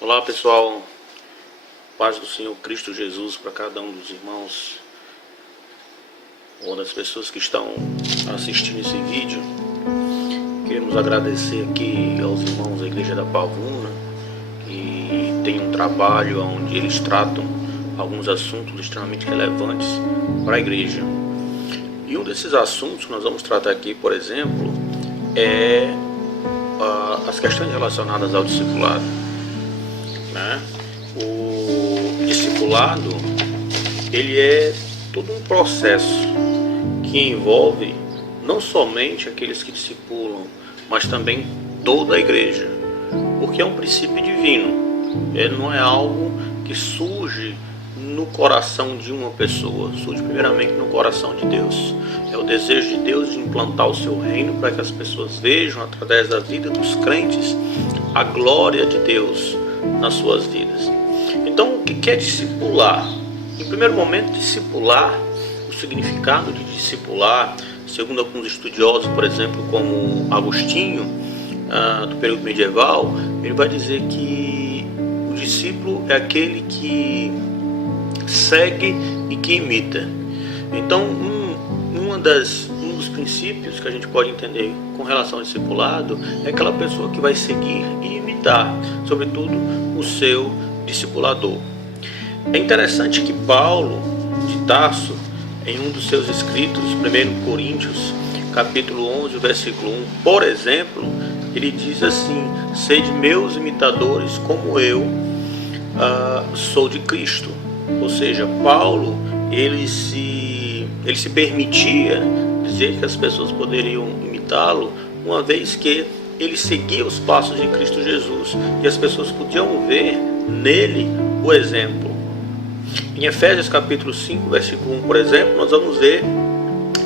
Olá pessoal, paz do Senhor Cristo Jesus para cada um dos irmãos ou das pessoas que estão assistindo esse vídeo. Queremos agradecer aqui aos irmãos da Igreja da Pavuna, que tem um trabalho onde eles tratam alguns assuntos extremamente relevantes para a igreja. E um desses assuntos que nós vamos tratar aqui, por exemplo, é as questões relacionadas ao discipulado. O discipulado, ele é todo um processo que envolve não somente aqueles que discipulam, mas também toda a igreja, porque é um princípio divino. Ele não é algo que surge no coração de uma pessoa, surge primeiramente no coração de Deus. É o desejo de Deus de implantar o seu reino para que as pessoas vejam através da vida dos crentes a glória de Deus nas suas vidas. Então, o que é discipular? Em primeiro momento, discipular, o significado de discipular, segundo alguns estudiosos, por exemplo, como Agostinho, do período medieval, ele vai dizer que o discípulo é aquele que segue e que imita. Então, um dos princípios que a gente pode entender com relação ao discipulado é aquela pessoa que vai seguir e imitar, sobretudo, o seu discipulador. É interessante que Paulo de Tarso, em um dos seus escritos, 1 Coríntios, capítulo 11, versículo 1, por exemplo, ele diz assim: sede meus imitadores como eu sou de Cristo. Ou seja, Paulo, ele se permitia dizer que as pessoas poderiam imitá-lo, uma vez que ele seguia os passos de Cristo Jesus e as pessoas podiam ver nele o exemplo. Em Efésios capítulo 5, versículo 1, por exemplo, nós vamos ver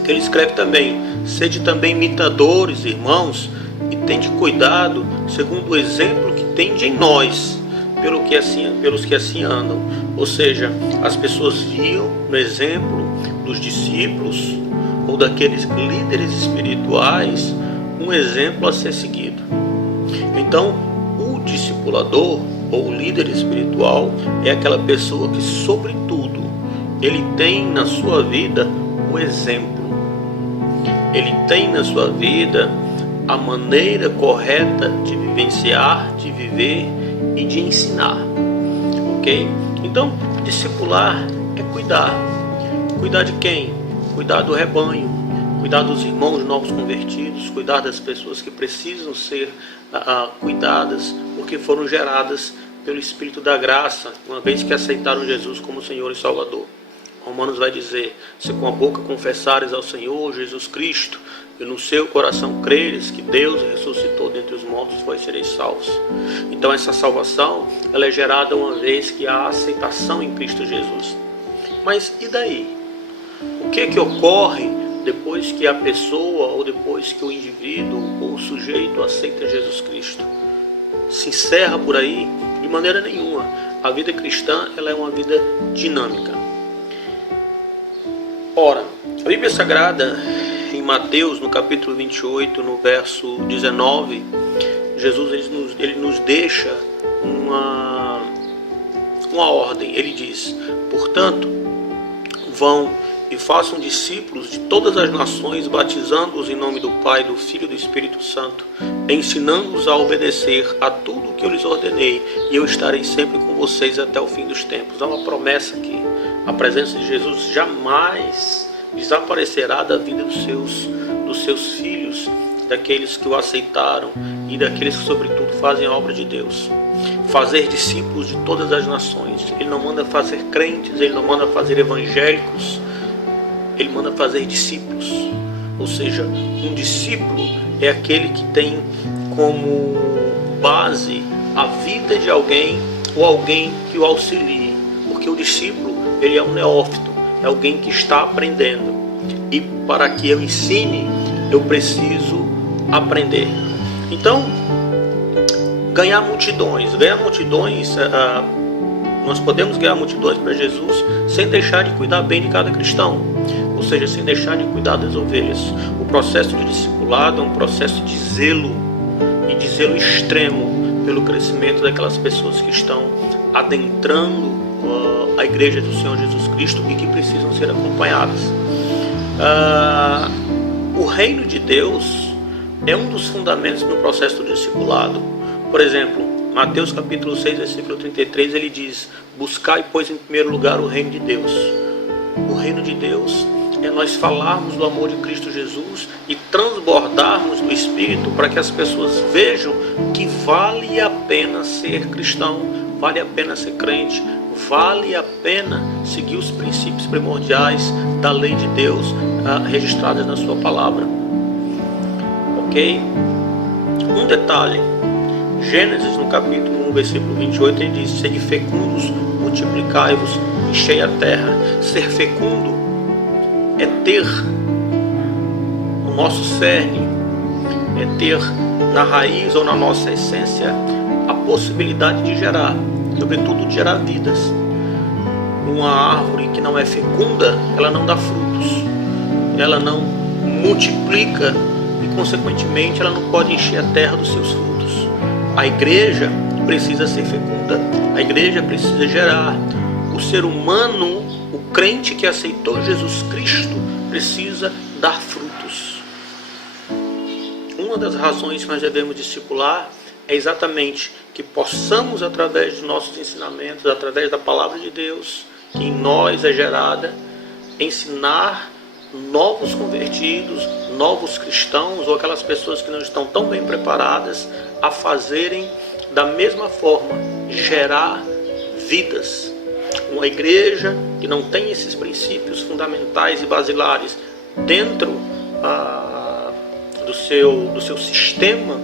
que ele escreve também: sede também imitadores, irmãos, e tende cuidado segundo o exemplo que tende em nós, pelos que assim andam. Ou seja, as pessoas viam no exemplo dos discípulos ou daqueles líderes espirituais um exemplo a ser seguido. Então, o discipulador ou o líder espiritual é aquela pessoa que, sobretudo, ele tem na sua vida o exemplo. Ele tem na sua vida a maneira correta de vivenciar, de viver e de ensinar. Ok? Então, discipular é cuidar. Cuidar de quem? Cuidar do rebanho, cuidar dos irmãos novos convertidos, cuidar das pessoas que precisam ser cuidadas, porque foram geradas pelo Espírito da graça, uma vez que aceitaram Jesus como Senhor e Salvador. Romanos vai dizer: se com a boca confessares ao Senhor Jesus Cristo e no seu coração creres que Deus ressuscitou dentre os mortos, vós sereis salvos. Então essa salvação, ela é gerada uma vez que há aceitação em Cristo Jesus. Mas e daí? O que ocorre depois que a pessoa, ou depois que o indivíduo ou o sujeito aceita Jesus Cristo? Se encerra por aí? De maneira nenhuma. A vida cristã, ela é uma vida dinâmica. Ora, a Bíblia Sagrada, em Mateus, no capítulo 28, no verso 19, Jesus ele nos deixa uma ordem. Ele diz: portanto, vão e façam discípulos de todas as nações, batizando-os em nome do Pai, do Filho e do Espírito Santo, ensinando-os a obedecer a tudo o que eu lhes ordenei, e eu estarei sempre com vocês até o fim dos tempos. Há uma promessa aqui. A presença de Jesus jamais desaparecerá da vida dos seus filhos, daqueles que o aceitaram e daqueles que, sobretudo, fazem a obra de Deus. Fazer discípulos de todas as nações. Ele não manda fazer crentes, ele não manda fazer evangélicos, ele manda fazer discípulos. Ou seja, um discípulo é aquele que tem como base a vida de alguém ou alguém que o auxilie. Porque o discípulo, ele é um neófito, é alguém que está aprendendo. E para que eu ensine, eu preciso aprender. Então, ganhar multidões, nós podemos ganhar multidões para Jesus sem deixar de cuidar bem de cada cristão, ou seja, sem deixar de cuidar das ovelhas. O processo de discipulado é um processo de zelo, e de zelo extremo, pelo crescimento daquelas pessoas que estão adentrando a igreja do Senhor Jesus Cristo e que precisam ser acompanhadas. O reino de Deus é um dos fundamentos no processo do discipulado. Por exemplo, Mateus capítulo 6, versículo 33, ele diz: buscai, pois, em primeiro lugar o reino de Deus. O reino de Deus é nós falarmos do amor de Cristo Jesus e transbordarmos do Espírito para que as pessoas vejam que vale a pena ser cristão, vale a pena ser crente, vale a pena seguir os princípios primordiais da lei de Deus registrados na sua palavra. Ok? Um detalhe, Gênesis no capítulo 1, versículo 28, ele diz: sede fecundos, multiplicai-vos, enchei a terra. Ser fecundo é ter no nosso cerne, é ter na raiz ou na nossa essência a possibilidade de gerar, sobretudo de gerar vidas. Uma árvore que não é fecunda, ela não dá frutos, ela não multiplica e, consequentemente, ela não pode encher a terra dos seus frutos. A igreja precisa ser fecunda, a igreja precisa gerar. O ser humano, o crente que aceitou Jesus Cristo, precisa dar frutos. Uma das razões que nós devemos discipular é exatamente que possamos, através dos nossos ensinamentos, através da palavra de Deus, que em nós é gerada, ensinar novos convertidos, novos cristãos ou aquelas pessoas que não estão tão bem preparadas a fazerem da mesma forma, gerar vidas. Uma igreja que não tem esses princípios fundamentais e basilares dentro do seu sistema,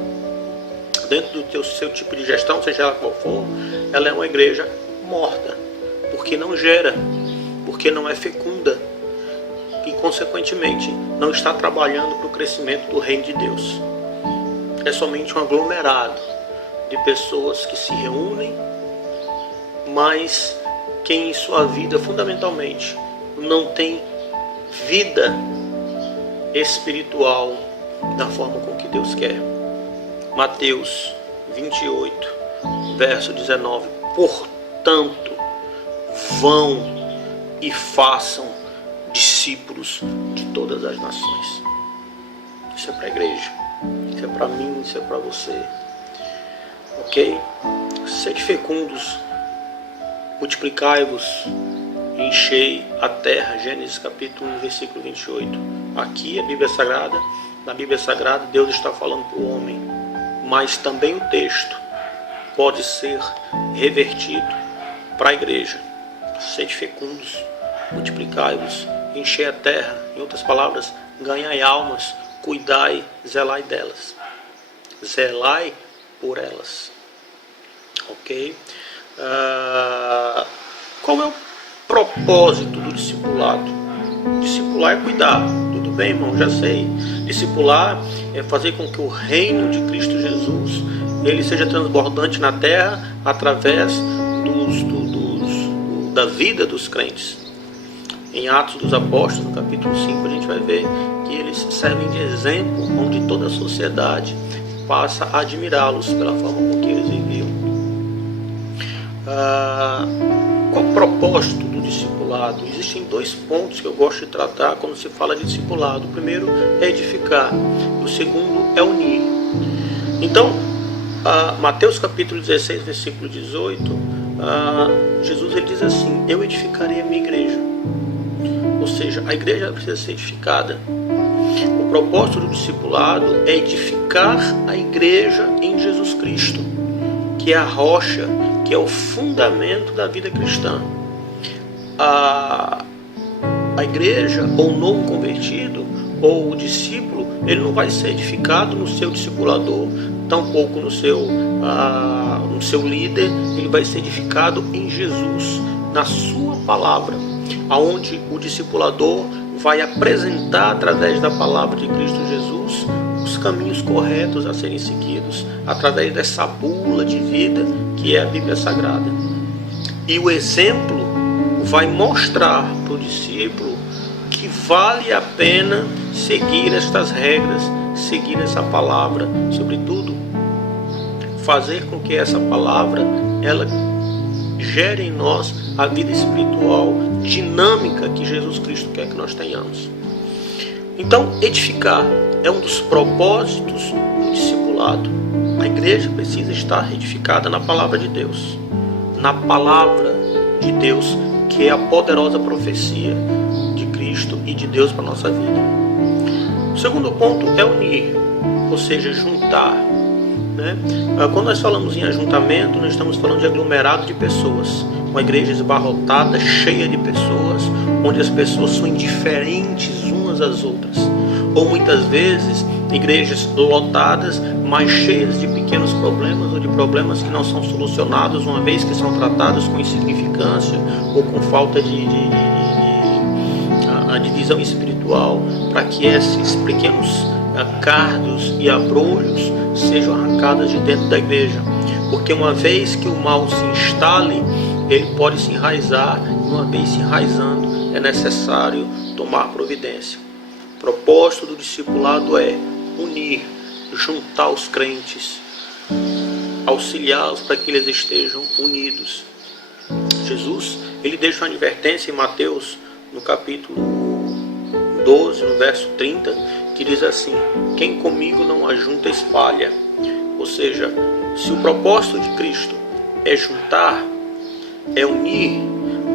dentro do seu tipo de gestão, seja ela qual for, ela é uma igreja morta, porque não gera, porque não é fecunda e, consequentemente, não está trabalhando para o crescimento do reino de Deus. É somente um aglomerado de pessoas que se reúnem, mas que em sua vida, fundamentalmente, não tem vida espiritual da forma com que Deus quer. Mateus 28, verso 19: portanto, vão e façam discípulos de todas as nações. Isso é para a igreja, isso é para mim, isso é para você. Ok? Sede fecundos, multiplicai-vos, enchei a terra. Gênesis capítulo 1, versículo 28. Aqui a Bíblia Sagrada, na Bíblia Sagrada, Deus está falando para o homem, mas também o texto pode ser revertido para a igreja. Sede fecundos, multiplicai-vos, enchei a terra. Em outras palavras, ganhai almas, cuidai, zelai delas. Zelai por elas. Ok? Qual é o propósito do discipulado? Discipular é cuidar. Tudo bem, irmão? Já sei. Discipular é fazer com que o reino de Cristo Jesus ele seja transbordante na terra através da vida dos crentes. Em Atos dos Apóstolos, no capítulo 5, a gente vai ver que eles servem de exemplo, onde toda a sociedade passa a admirá-los pela forma com que eles viviam. Qual o propósito do discipulado? Existem dois pontos que eu gosto de tratar quando se fala de discipulado. O primeiro é edificar, o segundo é unir. Então, Mateus capítulo 16, versículo 18, Jesus ele diz assim: eu edificarei a minha igreja. Ou seja, a igreja precisa ser edificada. O propósito do discipulado é edificar a igreja em Jesus Cristo, que é a rocha, que é o fundamento da vida cristã. A igreja, ou o novo convertido, ou o discípulo, ele não vai ser edificado no seu discipulador, tampouco no seu líder. Ele vai ser edificado em Jesus, na sua palavra, aonde o discipulador vai apresentar através da palavra de Cristo Jesus os caminhos corretos a serem seguidos, através dessa bula de vida que é a Bíblia Sagrada. E o exemplo vai mostrar para o discípulo que vale a pena seguir estas regras, seguir essa palavra, sobretudo fazer com que essa palavra ela gere em nós a vida espiritual dinâmica que Jesus Cristo quer que nós tenhamos. Então, edificar é um dos propósitos do discipulado. A igreja precisa estar edificada na palavra de Deus, na palavra de Deus, que é a poderosa profecia de Cristo e de Deus para a nossa vida. O segundo ponto é unir, ou seja, juntar. Quando nós falamos em ajuntamento, nós estamos falando de aglomerado de pessoas, uma igreja esbarrotada, cheia de pessoas, onde as pessoas são indiferentes umas às outras, ou muitas vezes igrejas lotadas, mas cheias de pequenos problemas ou de problemas que não são solucionados, uma vez que são tratados com insignificância ou com falta de divisão espiritual, para que esses pequenos cardos e abrolhos sejam arrancados de dentro da igreja, porque uma vez que o mal se instale, ele pode se enraizar, e uma vez se enraizando, é necessário tomar providência. O propósito do discipulado é unir, juntar os crentes, auxiliá-los para que eles estejam unidos. Jesus, ele deixa uma advertência em Mateus, no capítulo 12, no verso 30, que diz assim: quem comigo não ajunta, espalha. Ou seja, se o propósito de Cristo é juntar, é unir,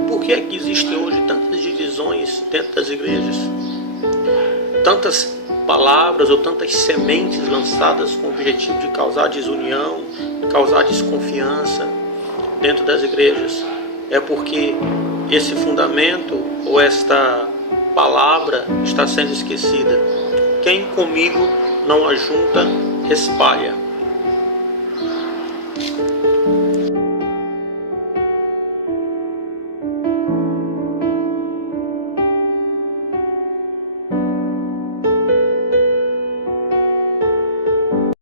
por que é que existem hoje tantas divisões dentro das igrejas? Tantas palavras ou tantas sementes lançadas com o objetivo de causar desunião, causar desconfiança dentro das igrejas. É porque esse fundamento ou esta palavra está sendo esquecida. Quem comigo não ajunta, espalha.